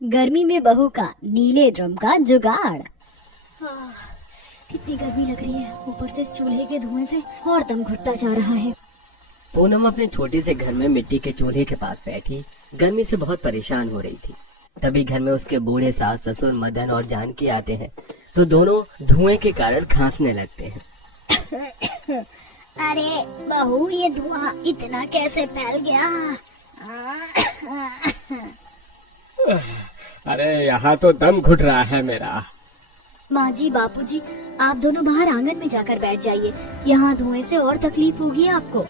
गर्मी में बहू का नीले ड्रम का जुगाड़। कितनी गर्मी लग रही है, ऊपर से इस चूल्हे के धुएं से और दम घुटता जा रहा है। पूनम अपने छोटे से घर में मिट्टी के चूल्हे के पास बैठी गर्मी से बहुत परेशान हो रही थी। तभी घर में उसके बूढ़े सास ससुर मदन और जानकी आते हैं तो दोनों धुएं के कारण खांसने लगते हैं। अरे बहू, ये धुआं इतना कैसे फैल गया? अरे यहाँ तो दम घुट रहा है मेरा। माँ जी, बापू जी, आप दोनों बाहर आंगन में जाकर बैठ जाइए, यहाँ धुएं से और तकलीफ होगी आपको।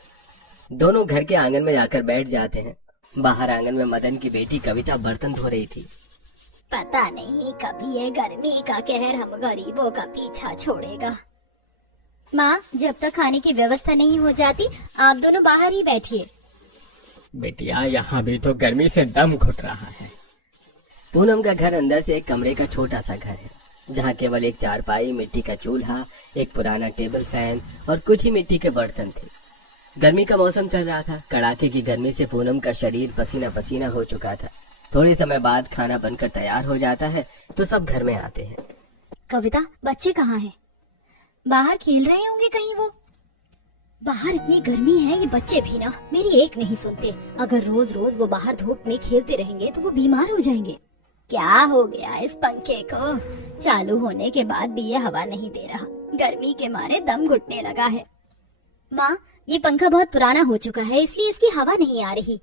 दोनों घर के आंगन में जाकर बैठ जाते हैं। बाहर आंगन में मदन की बेटी कविता बर्तन धो रही थी। पता नहीं कभी ये गर्मी का कहर हम गरीबों का पीछा छोड़ेगा। माँ, जब तक खाने की व्यवस्था नहीं हो जाती आप दोनों बाहर ही बैठिए। बेटिया, यहाँ भी तो गर्मी से दम घुट रहा है। पूनम का घर अंदर से एक कमरे का छोटा सा घर है, जहाँ केवल एक चारपाई, मिट्टी का चूल्हा, एक पुराना टेबल फैन और कुछ ही मिट्टी के बर्तन थे। गर्मी का मौसम चल रहा था। कड़ाके की गर्मी से पूनम का शरीर पसीना पसीना हो चुका था। थोड़े समय बाद खाना बनकर तैयार हो जाता है तो सब घर में आते हैं। कविता, बच्चे कहाँ हैं? बाहर खेल रहे होंगे कहीं वो। बाहर इतनी गर्मी है, ये बच्चे भी ना मेरी एक नहीं सुनते। अगर रोज रोज वो बाहर धूप में खेलते रहेंगे तो वो बीमार हो जाएंगे। क्या हो गया इस पंखे को? चालू होने के बाद भी ये हवा नहीं दे रहा। गर्मी के मारे दम घुटने लगा है। माँ, ये पंखा बहुत पुराना हो चुका है, इसलिए इसकी हवा नहीं आ रही।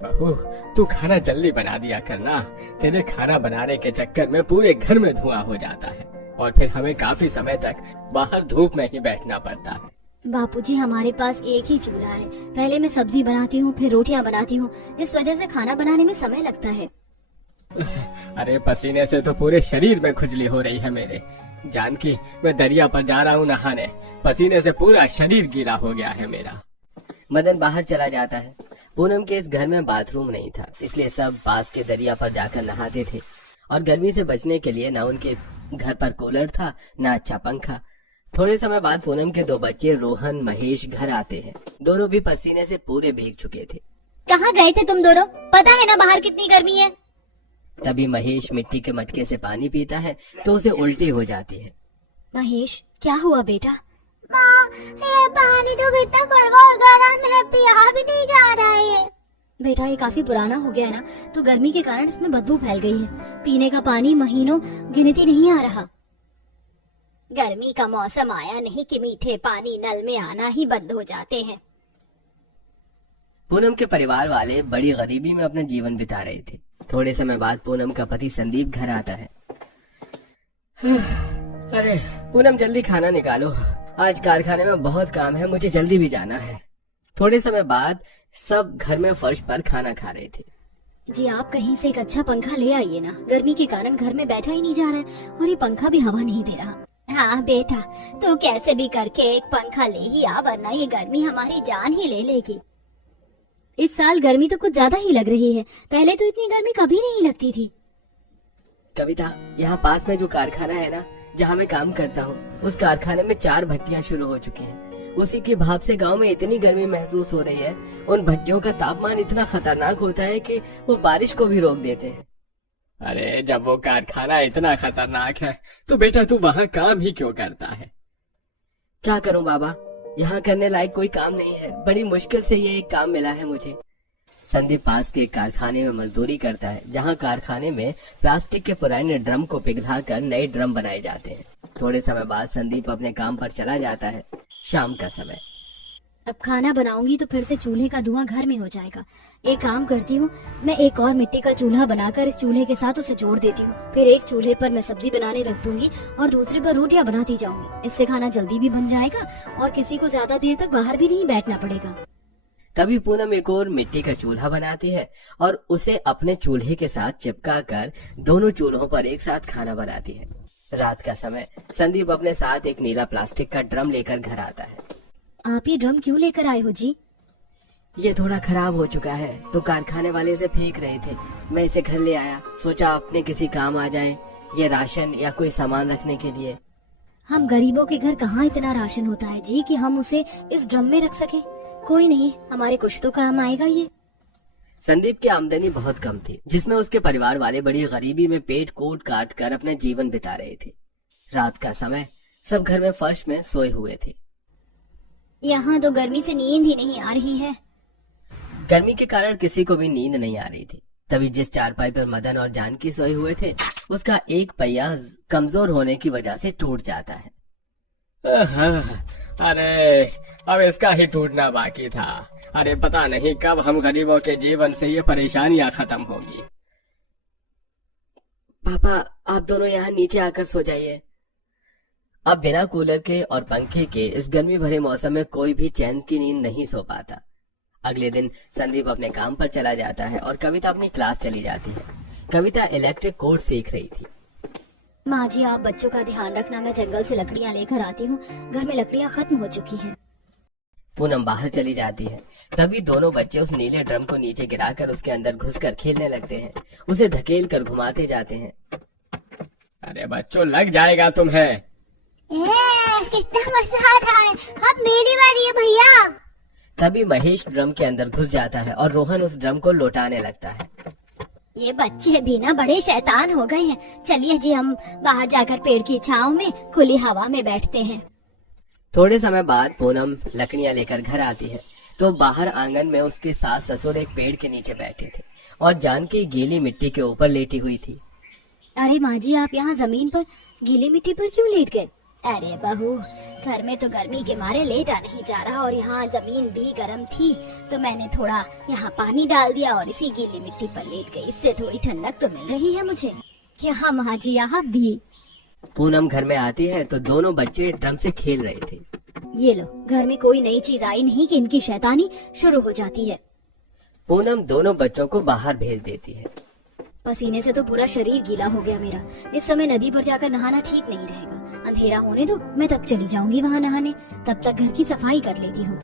बहू, तू खाना जल्दी बना दिया करना। तेरे खाना बनाने के चक्कर में पूरे घर में धुआं हो जाता है और फिर हमें काफी समय तक बाहर धूप में ही बैठना पड़ता है। बापूजी, हमारे पास एक ही चूल्हा है। पहले मैं सब्जी बनाती हूँ, फिर रोटियाँ बनाती हूँ। इस वजह से खाना बनाने में समय लगता है। अरे पसीने से तो पूरे शरीर में खुजली हो रही है मेरे। जानकी, मैं दरिया पर जा रहा हूँ नहाने। पसीने से पूरा शरीर गीला हो गया है मेरा। मदन बाहर चला जाता है। पूनम के इस घर में बाथरूम नहीं था, इसलिए सब पास के दरिया पर जाकर नहाते थे। और गर्मी से बचने के लिए न उनके घर पर कूलर था, न अच्छा पंखा। थोड़े समय बाद पूनम के दो बच्चे रोहन महेश घर आते हैं। दोनों भी पसीने से पूरे भीग चुके थे। कहाँ गए थे तुम दोनों? पता है ना बाहर कितनी गर्मी है। तभी महेश मिट्टी के मटके से पानी पीता है तो उसे उल्टी हो जाती है। महेश, क्या हुआ बेटा? माँ, ये पानी तो कितना कड़वा और गर्म है, पिया भी नहीं जा रहा है। बेटा, ये काफी पुराना हो गया है ना, तो गर्मी के कारण इसमें बदबू फैल गई है। पीने का पानी महीनों गिनती नहीं आ रहा। गर्मी का मौसम आया नहीं कि मीठे पानी नल में आना ही बंद हो जाते हैं। पूनम के परिवार वाले बड़ी गरीबी में अपना जीवन बिता रहे थे। थोड़े समय बाद पूनम का पति संदीप घर आता है। अरे पूनम, जल्दी खाना निकालो, आज कारखाने में बहुत काम है, मुझे जल्दी भी जाना है। थोड़े समय बाद सब घर में फर्श पर खाना खा रहे थे। जी, आप कहीं से एक अच्छा पंखा ले आइए ना, गर्मी के कारण घर में बैठा ही नहीं जा रहा है और ये पंखा भी हवा नहीं दे रहा। हाँ बेटा, तू कैसे भी करके एक पंखा ले ही आ, वरना ये गर्मी हमारी जान ही ले लेगी। इस साल गर्मी तो कुछ ज्यादा ही लग रही है, पहले तो इतनी गर्मी कभी नहीं लगती थी। कविता, यहाँ पास में जो कारखाना है ना, जहाँ मैं काम करता हूँ, उस कारखाने में 4 भट्टियाँ शुरू हो चुकी हैं। उसी के भाप से गांव में इतनी गर्मी महसूस हो रही है। उन भट्टियों का तापमान इतना खतरनाक होता है कि वो बारिश को भी रोक देते हैं। अरे जब वो कारखाना इतना खतरनाक है तो बेटा तू वहाँ काम ही क्यों करता है? क्या करूं बाबा, यहाँ करने लायक कोई काम नहीं है। बड़ी मुश्किल से ये एक काम मिला है मुझे। संदीप पास के कारखाने में मजदूरी करता है, जहाँ कारखाने में प्लास्टिक के पुराने ड्रम को पिघलाकर नए ड्रम बनाए जाते हैं। थोड़े समय बाद संदीप अपने काम पर चला जाता है। शाम का समय। अब खाना बनाऊंगी तो फिर से चूल्हे का धुआं घर में हो जाएगा। एक काम करती हूँ, मैं एक और मिट्टी का चूल्हा बनाकर इस चूल्हे के साथ उसे जोड़ देती हूँ। फिर एक चूल्हे पर मैं सब्जी बनाने रख दूंगी और दूसरे पर रोटियां बनाती जाऊंगी। इससे खाना जल्दी भी बन जाएगा और किसी को ज्यादा देर तक बाहर भी नहीं बैठना पड़ेगा। तभी पूनम एक और मिट्टी का चूल्हा बनाती है और उसे अपने चूल्हे के साथ चिपका कर दोनों चूल्हों पर एक साथ खाना बनाती है। रात का समय। संदीप अपने साथ एक नीला प्लास्टिक का ड्रम लेकर घर आता है। आप ये ड्रम क्यों लेकर आए हो जी? ये थोड़ा खराब हो चुका है तो कारखाने वाले से फेंक रहे थे, मैं इसे घर ले आया, सोचा अपने किसी काम आ जाए, ये राशन या कोई सामान रखने के लिए। हम गरीबों के घर कहाँ इतना राशन होता है जी कि हम उसे इस ड्रम में रख सके। कोई नहीं, हमारे कुछ तो काम आएगा ये। संदीप की आमदनी बहुत कम थी, जिसमें उसके परिवार वाले बड़ी गरीबी में पेट कोट काट कर अपना जीवन बिता रहे थे। रात का समय, सब घर में फर्श में सोए हुए थे। यहाँ तो गर्मी से नींद ही नहीं आ रही है। गर्मी के कारण किसी को भी नींद नहीं आ रही थी। तभी जिस चारपाई पर मदन और जानकी सोए हुए थे, उसका एक पहिया कमजोर होने की वजह से टूट जाता है। अरे अब इसका ही टूटना बाकी था। अरे पता नहीं कब हम गरीबों के जीवन से ये परेशानियां खत्म होगी। पापा, आप दोनों यहाँ नीचे आकर सो जाइए। अब बिना कूलर के और पंखे के इस गर्मी भरे मौसम में कोई भी चैन की नींद नहीं सो पाता। अगले दिन संदीप अपने काम पर चला जाता है और कविता अपनी क्लास चली जाती है। कविता इलेक्ट्रिक कोर्स सीख रही थी। माँ जी, आप बच्चों का ध्यान रखना, मैं जंगल से लकड़ियाँ लेकर आती हूँ। घर में लकड़ियाँ खत्म हो चुकी हैं। पूनम बाहर चली जाती है। तभी दोनों बच्चे उस नीले ड्रम को नीचे गिराकर उसके अंदर घुसकर खेलने लगते हैं। उसे धकेल कर घुमाते जाते हैं। अरे बच्चों, लग जाएगा तुम्हें। कितना मजा आ रहा है। अब मेरी बारी है भैया। तभी महेश ड्रम के अंदर घुस जाता है और रोहन उस ड्रम को लौटाने लगता है। ये बच्चे भी ना बड़े शैतान हो गए हैं। चलिए जी, हम बाहर जाकर पेड़ की छांव में खुली हवा में बैठते हैं। थोड़े समय बाद पूनम लकड़ियां लेकर घर आती है तो बाहर आंगन में उसके सास ससुर एक पेड़ के नीचे बैठे थे और जानकी गीली मिट्टी के ऊपर लेटी हुई थी। अरे माँ जी, आप यहाँ जमीन पर गीली मिट्टी पर क्यों लेट गए? अरे बहू, घर में तो गर्मी के मारे लेटा नहीं जा रहा और यहाँ जमीन भी गर्म थी तो मैंने थोड़ा यहाँ पानी डाल दिया और इसी गीली मिट्टी पर लेट गई। इससे थोड़ी ठंडक तो मिल रही है मुझे। क्या हाँ माँ जी, आप भी? पूनम घर में आती है तो दोनों बच्चे ड्रम से खेल रहे थे। ये लो, घर में कोई नई चीज आई नहीं कि इनकी शैतानी शुरू हो जाती है। पूनम दोनों बच्चों को बाहर भेज देती है। पसीने से तो पूरा शरीर गीला हो गया मेरा। इस समय नदी पर जाकर नहाना ठीक नहीं रहेगा। अंधेरा होने दो, मैं तब चली जाऊंगी वहाँ नहाने। तब तक घर की सफाई कर लेती हूँ।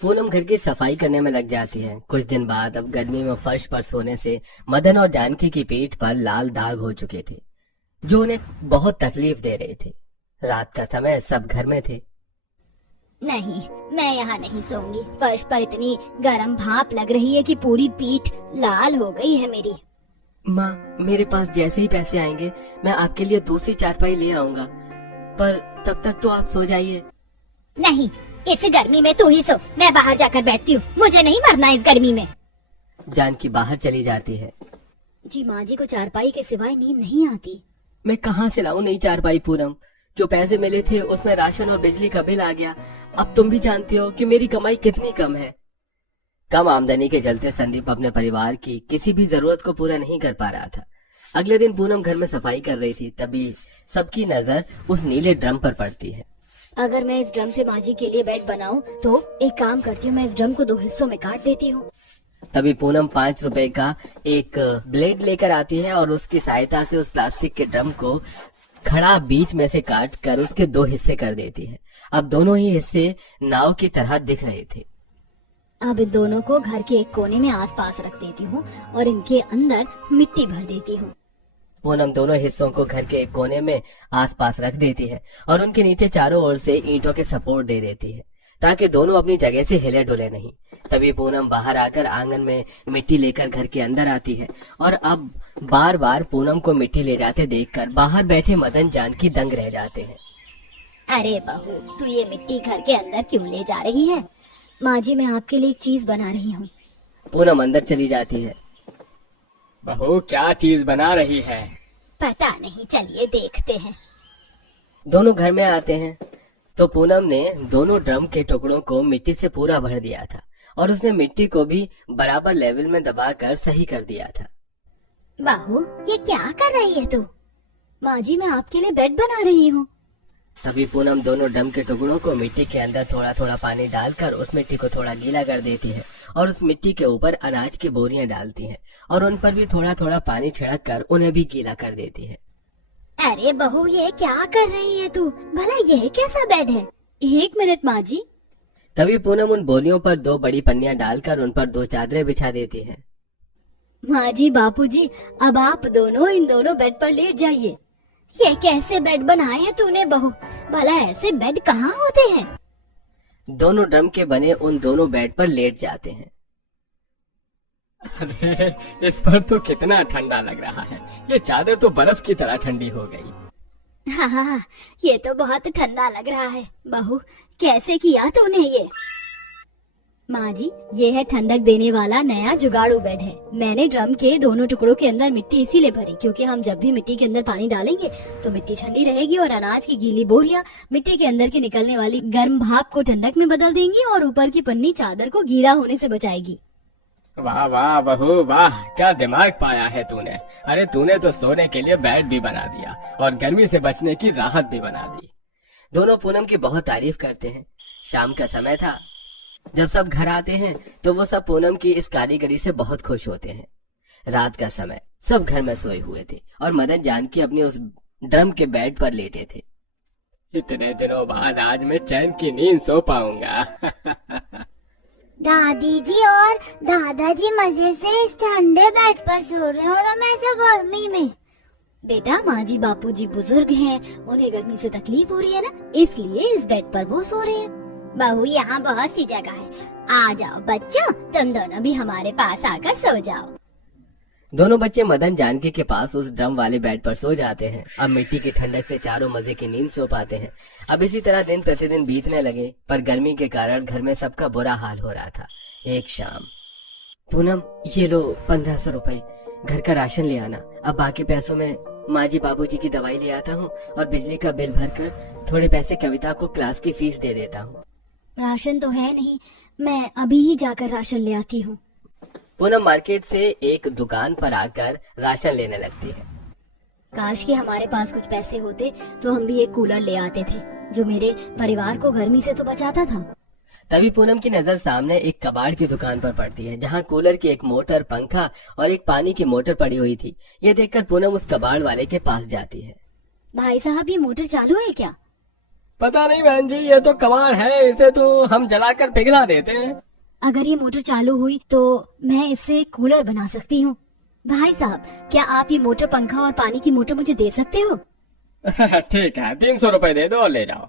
पूनम घर की सफाई करने में लग जाती है। कुछ दिन बाद अब गर्मी में फर्श पर सोने से मदन और जानकी की पीठ पर लाल दाग हो चुके थे, जो उन्हें बहुत तकलीफ दे रहे थे। रात का समय, सब घर में थे। नहीं, मैं यहाँ नहीं सोऊंगी। फर्श पर इतनी गर्म भाप लग रही है कि पूरी पीठ लाल हो गई है मेरी। माँ, मेरे पास जैसे ही पैसे आएंगे मैं आपके लिए दूसरी चारपाई ले आऊंगा, पर तब तक तो आप सो जाइए। नहीं, इस गर्मी में तू ही सो, मैं बाहर जाकर बैठती हूँ। मुझे नहीं मरना इस गर्मी में। जानकी बाहर चली जाती है। जी माँ जी को चारपाई के सिवाय नींद नहीं आती। मैं कहाँ से लाऊं नई चारपाई पूनम? जो पैसे मिले थे उसमें राशन और बिजली का बिल आ गया। अब तुम भी जानते हो कि मेरी कमाई कितनी कम है। कम आमदनी के चलते संदीप अपने परिवार की किसी भी जरूरत को पूरा नहीं कर पा रहा था। अगले दिन पूनम घर में सफाई कर रही थी, तभी सबकी नजर उस नीले ड्रम पर पड़ती है। अगर मैं इस ड्रम से माँ जी के लिए बेड बनाऊं तो एक काम करती हूँ, मैं इस ड्रम को 2 हिस्सों में काट देती हूँ। तभी पूनम 5 रुपए का एक ब्लेड लेकर आती है और उसकी सहायता से उस प्लास्टिक के ड्रम को खड़ा बीच में से काट कर उसके 2 हिस्से कर देती है। अब दोनों ही हिस्से नाव की तरह दिख रहे थे। अब इन दोनों को घर के एक कोने में आसपास रख देती हूँ और इनके अंदर मिट्टी भर देती हूँ। पूनम दोनों हिस्सों को घर के एक कोने में आसपास रख देती है और उनके नीचे चारों ओर से ईंटों के सपोर्ट दे देती है ताकि दोनों अपनी जगह से हिले डुले नहीं। तभी पूनम बाहर आकर आंगन में मिट्टी लेकर घर के अंदर आती है और अब बार बार पूनम को मिट्टी ले जाते देखकर बाहर बैठे मदन जानकी दंग रह जाते हैं। अरे बहू, तू ये मिट्टी घर के अंदर क्यों ले जा रही है? माँ जी, मैं आपके लिए एक चीज बना रही हूँ। पूनम अंदर चली जाती है। बहू, क्या चीज बना रही है? पता नहीं, चलिए देखते हैं। दोनों घर में आते हैं तो पूनम ने दोनों ड्रम के टुकड़ों को मिट्टी से पूरा भर दिया था और उसने मिट्टी को भी बराबर लेवल में दबाकर सही कर दिया था। बहू, ये क्या कर रही है तू? माँ जी, मैं आपके लिए बेड बना रही हूँ। तभी पूनम दोनों ड्रम के टुकड़ों को मिट्टी के अंदर थोड़ा थोड़ा पानी डालकर उस मिट्टी को थोड़ा गीला कर देती है और उस मिट्टी के ऊपर अनाज की बोरियां डालती है और उन पर भी थोड़ा थोड़ा पानी छिड़क कर उन्हें भी गीला कर देती है। अरे बहू, ये क्या कर रही है तू? भला यह कैसा बेड है? 1 मिनट माँ जी। तभी पूनम उन बोरियों पर 2 बड़ी पन्नियां डालकर उन पर 2 चादरें बिछा देती है। माँ जी, बापू जी, अब आप दोनों इन दोनों बेड पर लेट जाइए। ये कैसे बेड बनाए हैं तूने बहू? भला ऐसे बेड कहाँ होते हैं? दोनों ड्रम के बने उन दोनों बेड पर लेट जाते हैं। अरे इस पर तो कितना ठंडा लग रहा है, ये चादर तो बर्फ की तरह ठंडी हो गई। हाँ हाँ, ये तो बहुत ठंडा लग रहा है। बहू, कैसे किया तूने ये? माँ जी, ये है ठंडक देने वाला नया जुगाड़ू बेड है। मैंने ड्रम के दोनों टुकड़ों के अंदर मिट्टी इसीलिए भरी क्योंकि हम जब भी मिट्टी के अंदर पानी डालेंगे तो मिट्टी ठंडी रहेगी और अनाज की गीली बोरियां मिट्टी के अंदर की निकलने वाली गर्म भाप को ठंडक में बदल देंगी और ऊपर की पन्नी चादर को गीला होने से बचाएगी। वाह वाह बहू वाह, क्या दिमाग पाया है तूने। अरे तूने तो सोने के लिए बेड भी बना दिया और गर्मी से बचने की राहत भी बना दी। दोनों पूनम की बहुत तारीफ करते हैं। शाम का समय था। जब सब घर आते हैं तो वो सब पूनम की इस कारीगरी से बहुत खुश होते हैं। रात का समय, सब घर में सोए हुए थे और मदन जानकी अपने उस ड्रम के बेड पर लेटे थे। इतने दिनों बाद आज मैं चैन की नींद सो पाऊंगा। दादी जी और दादाजी मजे से इस ठंडे बेड पर सो रहे हैं और हम ऐसे गर्मी में। बेटा, माँ जी बापूजी बुजुर्ग हैं, उन्हें गर्मी से तकलीफ हो रही है ना, इसलिए इस बेड पर वो सो रहे हैं। बहू, यहाँ बहुत सी जगह है, आ जाओ बच्चों, तुम दोनों भी हमारे पास आकर सो जाओ। दोनों बच्चे मदन जानकी के पास उस ड्रम वाले बेड पर सो जाते हैं। अब मिट्टी की ठंडक से चारों मजे की नींद सो पाते हैं। अब इसी तरह दिन प्रतिदिन बीतने लगे, पर गर्मी के कारण घर में सबका बुरा हाल हो रहा था। एक शाम, पूनम ये लो 1500 रुपए, घर का राशन ले आना। अब बाकी पैसों में माँ जी बाबूजी की दवाई ले आता हूँ और बिजली का बिल भरकर थोड़े पैसे कविता को क्लास की फीस दे देता हूँ। राशन तो है नहीं, मैं अभी ही जाकर राशन ले आती हूँ। पूनम मार्केट से एक दुकान पर आकर राशन लेने लगती है। काश कि हमारे पास कुछ पैसे होते तो हम भी एक कूलर ले आते थे जो मेरे परिवार को गर्मी से तो बचाता था। तभी पूनम की नजर सामने एक कबाड़ की दुकान पर पड़ती है जहाँ कूलर की एक मोटर, पंखा और एक पानी की मोटर पड़ी हुई थी। ये देखकर पूनम उस कबाड़ वाले के पास जाती है। भाई साहब, ये मोटर चालू है क्या? पता नहीं बहन जी, ये तो कबाड़ है, इसे तो हम जलाकर पिघला देते हैं। अगर ये मोटर चालू हुई तो मैं इससे कूलर बना सकती हूँ। भाई साहब, क्या आप ये मोटर, पंखा और पानी की मोटर मुझे दे सकते हो? ठीक है, 300 रुपए दे दो और ले जाओ।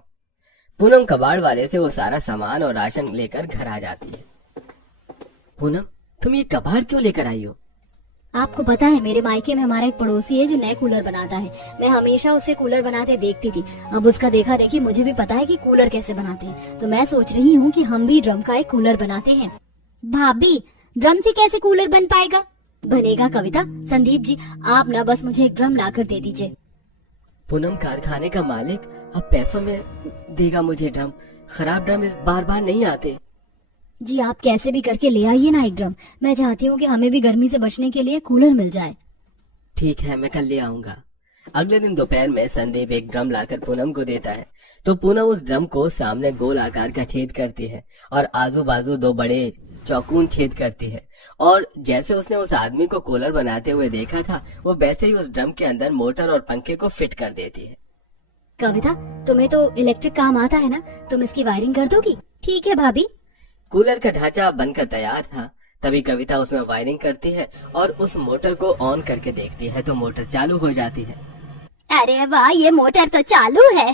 पूनम कबाड़ वाले से वो सारा सामान और राशन लेकर घर आ जाती है। पूनम, तुम ये कबाड़ क्यों लेकर आई हो? आपको पता है, मेरे मायके में हमारा एक पड़ोसी है जो नए कूलर बनाता है। मैं हमेशा उसे कूलर बनाते देखती थी। अब उसका देखा देखी मुझे भी पता है कि कूलर कैसे बनाते हैं, तो मैं सोच रही हूँ कि हम भी ड्रम का एक कूलर बनाते हैं। भाभी, ड्रम से कैसे कूलर बन पाएगा? बनेगा कविता। संदीप जी, आप ना बस मुझे एक ड्रम लाकर दे दीजिए। पूनम, कारखाने का मालिक अब पैसों में देगा मुझे ड्रम। खराब ड्रम इस बार बार नहीं आते। जी, आप कैसे भी करके ले आइए ना एक ड्रम। मैं चाहती हूँ कि हमें भी गर्मी से बचने के लिए कूलर मिल जाए। ठीक है, मैं कल ले आऊंगा। अगले दिन दोपहर में संदीप एक ड्रम लाकर पूनम को देता है तो पूनम उस ड्रम को सामने गोल आकार का छेद करती है और आजू बाजू 2 बड़े चौकोन छेद करती है। और जैसे उसने उस आदमी को कूलर बनाते हुए देखा था, वो वैसे ही उस ड्रम के अंदर मोटर और पंखे को फिट कर देती है। कविता, तुम्हें तो इलेक्ट्रिक काम आता है ना, तुम इसकी वायरिंग कर दोगी? ठीक है भाभी। कूलर का ढांचा बनकर तैयार था। तभी कविता उसमें वायरिंग करती है और उस मोटर को ऑन करके देखती है तो मोटर चालू हो जाती है। अरे वाह, ये मोटर तो चालू है।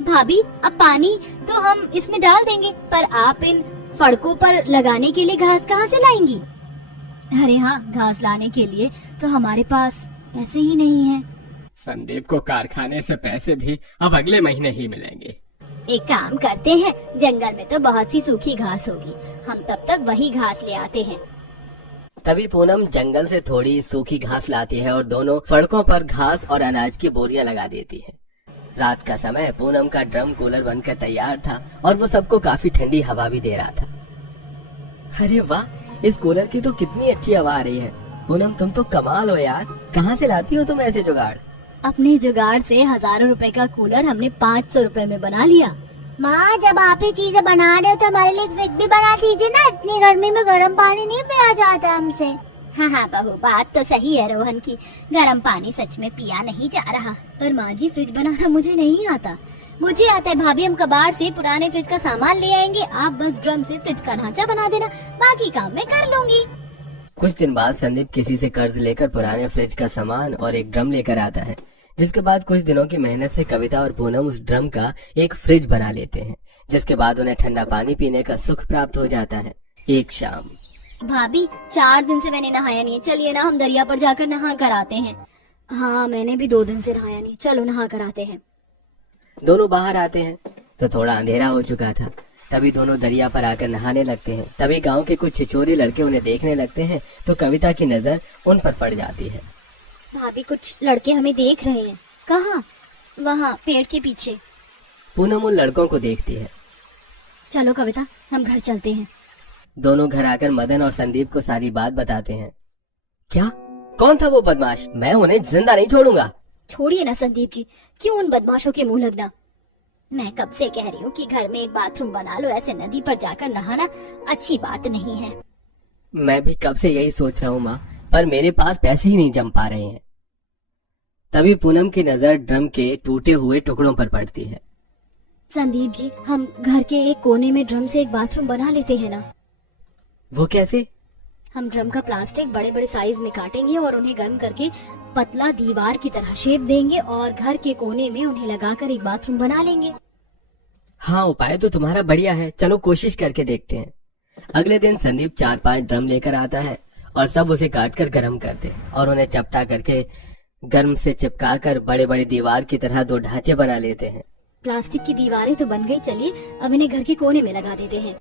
भाभी, अब पानी तो हम इसमें डाल देंगे, पर आप इन फड़कों पर लगाने के लिए घास कहाँ से लाएंगी? अरे हाँ, घास लाने के लिए तो हमारे पास पैसे ही नहीं है। संदीप को कारखाने से पैसे भी अब अगले महीने ही मिलेंगे। एक काम करते हैं, जंगल में तो बहुत सी सूखी घास होगी, हम तब तक वही घास ले आते हैं। तभी पूनम जंगल से थोड़ी सूखी घास लाती है और दोनों सड़कों पर घास और अनाज की बोरियां लगा देती है। रात का समय, पूनम का ड्रम कूलर बनकर तैयार था और वो सबको काफी ठंडी हवा भी दे रहा था। अरे वाह, इस कूलर की तो कितनी अच्छी हवा आ रही है। पूनम, तुम तो कमाल हो यार, कहाँ से लाती हो तुम ऐसे जुगाड़? अपने जुगाड़ से हजारों रुपए का कूलर हमने 500 रुपए में बना लिया। माँ, जब आप ये चीजें बना रहे हो तो हमारे लिए फ्रिज भी बना दीजिए ना, इतनी गर्मी में गर्म पानी नहीं पिया जाता हमसे। हाँ हाँ बहू, बात तो सही है रोहन की, गर्म पानी सच में पिया नहीं जा रहा। पर माँ जी, फ्रिज बनाना मुझे नहीं आता। मुझे आता है भाभी, हम कबाड़ से पुराने फ्रिज का सामान ले आएंगे, आप बस ड्रम से फ्रिज का ढांचा बना देना, बाकी काम मैं कर लूंगी। कुछ दिन बाद संदीप किसी से कर्ज लेकर पुराने फ्रिज का सामान और एक ड्रम लेकर आता है, जिसके बाद कुछ दिनों की मेहनत से कविता और पूनम उस ड्रम का एक फ्रिज बना लेते हैं, जिसके बाद उन्हें ठंडा पानी पीने का सुख प्राप्त हो जाता है। एक शाम, भाभी 4 दिन से मैंने नहाया नहीं है, चलिए ना हम दरिया पर जाकर नहा कर आते हैं। हाँ मैंने भी 2 दिन से नहाया नहीं, चलो नहा कर आते हैं। दोनों बाहर आते हैं तो थोड़ा अंधेरा हो चुका था। तभी दोनों दरिया पर आकर नहाने लगते हैं। तभी गांव के कुछ छिछोरे लड़के उन्हें देखने लगते हैं तो कविता की नजर उन पर पड़ जाती है। भाभी कुछ लड़के हमें देख रहे हैं। कहाँ? वहाँ पेड़ के पीछे। पूनम उन लड़कों को देखती है। चलो कविता हम घर चलते हैं। दोनों घर आकर मदन और संदीप को सारी बात बताते हैं। क्या? कौन था वो बदमाश? मैं उन्हें जिंदा नहीं छोड़ूंगा। छोड़िए ना संदीप जी, क्यों उन बदमाशों के मुंह लगना। मैं कब से कह रही हूँ कि घर में एक बाथरूम बना लो, ऐसे नदी पर जाकर नहाना अच्छी बात नहीं है। मैं भी कब से यही सोच रहा हूँ माँ, पर मेरे पास पैसे ही नहीं जम पा रहे हैं। तभी पूनम की नजर ड्रम के टूटे हुए टुकड़ों पर पड़ती है। संदीप जी हम घर के एक कोने में ड्रम से एक बाथरूम बना लेते हैं ना। वो कैसे? हम ड्रम का प्लास्टिक बड़े बड़े साइज में काटेंगे और उन्हें गर्म करके पतला दीवार की तरह शेप देंगे और घर के कोने में उन्हें लगाकर एक बाथरूम बना लेंगे। हाँ उपाय तो तुम्हारा बढ़िया है, चलो कोशिश करके देखते हैं। अगले दिन संदीप 4-5 ड्रम लेकर आता है और सब उसे काट कर गर्म करते हैं और उन्हें चपटा करके गर्म से चिपका कर बड़े बड़े दीवार की तरह 2 ढांचे बना लेते हैं। प्लास्टिक की दीवारें तो बन गई, चलिए अब इन्हें घर के कोने में लगा देते हैं।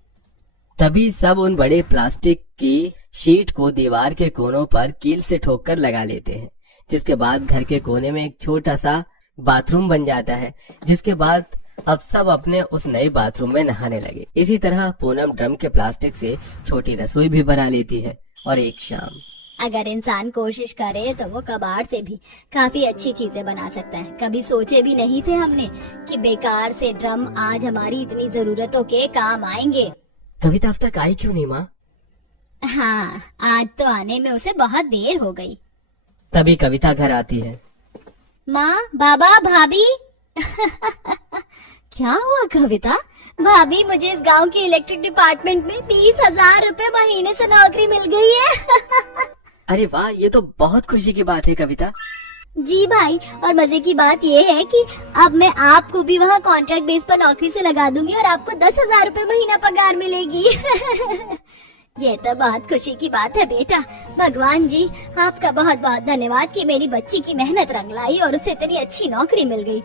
तभी सब उन बड़े प्लास्टिक की शीट को दीवार के कोनों पर कील से ठोक कर लगा लेते हैं, जिसके बाद घर के कोने में एक छोटा सा बाथरूम बन जाता है। जिसके बाद अब सब अपने उस नए बाथरूम में नहाने लगे। इसी तरह पूनम ड्रम के प्लास्टिक से छोटी रसोई भी बना लेती है और एक शाम अगर इंसान कोशिश करे तो वो कबाड़ से भी काफी अच्छी चीजें बना सकता है। कभी सोचे भी नहीं थे हमने कि बेकार से ड्रम आज हमारी इतनी जरूरतों के काम आएंगे। कविता अब तक आई क्यों नहीं माँ? हाँ आज तो आने में उसे बहुत देर हो गई। तभी कविता घर आती है। माँ, बाबा, भाभी क्या हुआ कविता? भाभी मुझे इस गांव के इलेक्ट्रिक डिपार्टमेंट में 20,000 रुपए महीने से नौकरी मिल गई है। अरे वाह, ये तो बहुत खुशी की बात है कविता। जी भाई, और मजे की बात ये है कि अब मैं आपको भी वहाँ कॉन्ट्रैक्ट बेस पर नौकरी से लगा दूंगी और आपको 10,000 रुपए महीना पगार मिलेगी। ये तो बहुत खुशी की बात है बेटा। भगवान जी आपका बहुत बहुत धन्यवाद कि मेरी बच्ची की मेहनत रंग लाई और उसे इतनी अच्छी नौकरी मिल गई।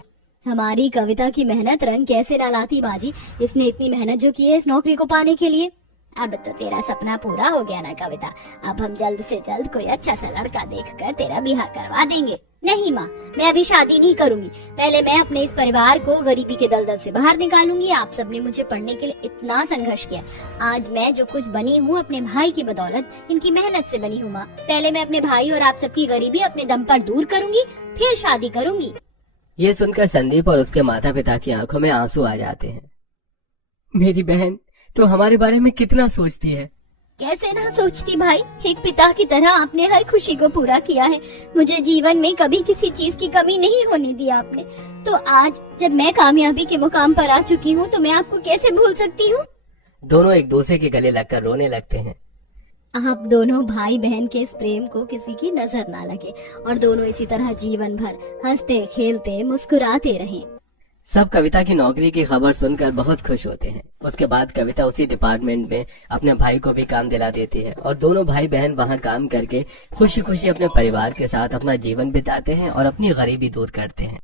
हमारी कविता की मेहनत रंग कैसे ना लाती माँ जी, इसने इतनी मेहनत जो की है इस नौकरी को पाने के लिए। अब तो तेरा सपना पूरा हो गया ना कविता। अब हम जल्द से जल्द कोई अच्छा सा लड़का देखकर तेरा ब्याह करवा देंगे। नहीं माँ, मैं अभी शादी नहीं करूंगी। पहले मैं अपने इस परिवार को गरीबी के दलदल से बाहर निकालूंगी। आप सबने मुझे पढ़ने के लिए इतना संघर्ष किया। आज मैं जो कुछ बनी हूँ अपने भाई की बदौलत, इनकी मेहनत से बनी हूँ माँ। पहले मैं अपने भाई और आप सबकी गरीबी अपने दम पर दूर करूंगी, फिर शादी करूंगी। ये सुनकर संदीप और उसके माता पिता की आंखों में आंसू आ जाते हैं। मेरी बहन तो हमारे बारे में कितना सोचती है। कैसे ना सोचती भाई, एक पिता की तरह आपने हर खुशी को पूरा किया है। मुझे जीवन में कभी किसी चीज की कमी नहीं होने दी आपने। तो आज जब मैं कामयाबी के मुकाम पर आ चुकी हूँ तो मैं आपको कैसे भूल सकती हूँ। दोनों एक दूसरे के गले लगकर रोने लगते हैं। आप दोनों भाई बहन के इस प्रेम को किसी की नजर ना लगे और दोनों इसी तरह जीवन भर हंसते खेलते मुस्कुराते रहें। सब कविता की नौकरी की खबर सुनकर बहुत खुश होते हैं। उसके बाद कविता उसी डिपार्टमेंट में अपने भाई को भी काम दिला देती है और दोनों भाई बहन वहाँ काम करके खुशी खुशी अपने परिवार के साथ अपना जीवन बिताते हैं और अपनी गरीबी दूर करते हैं।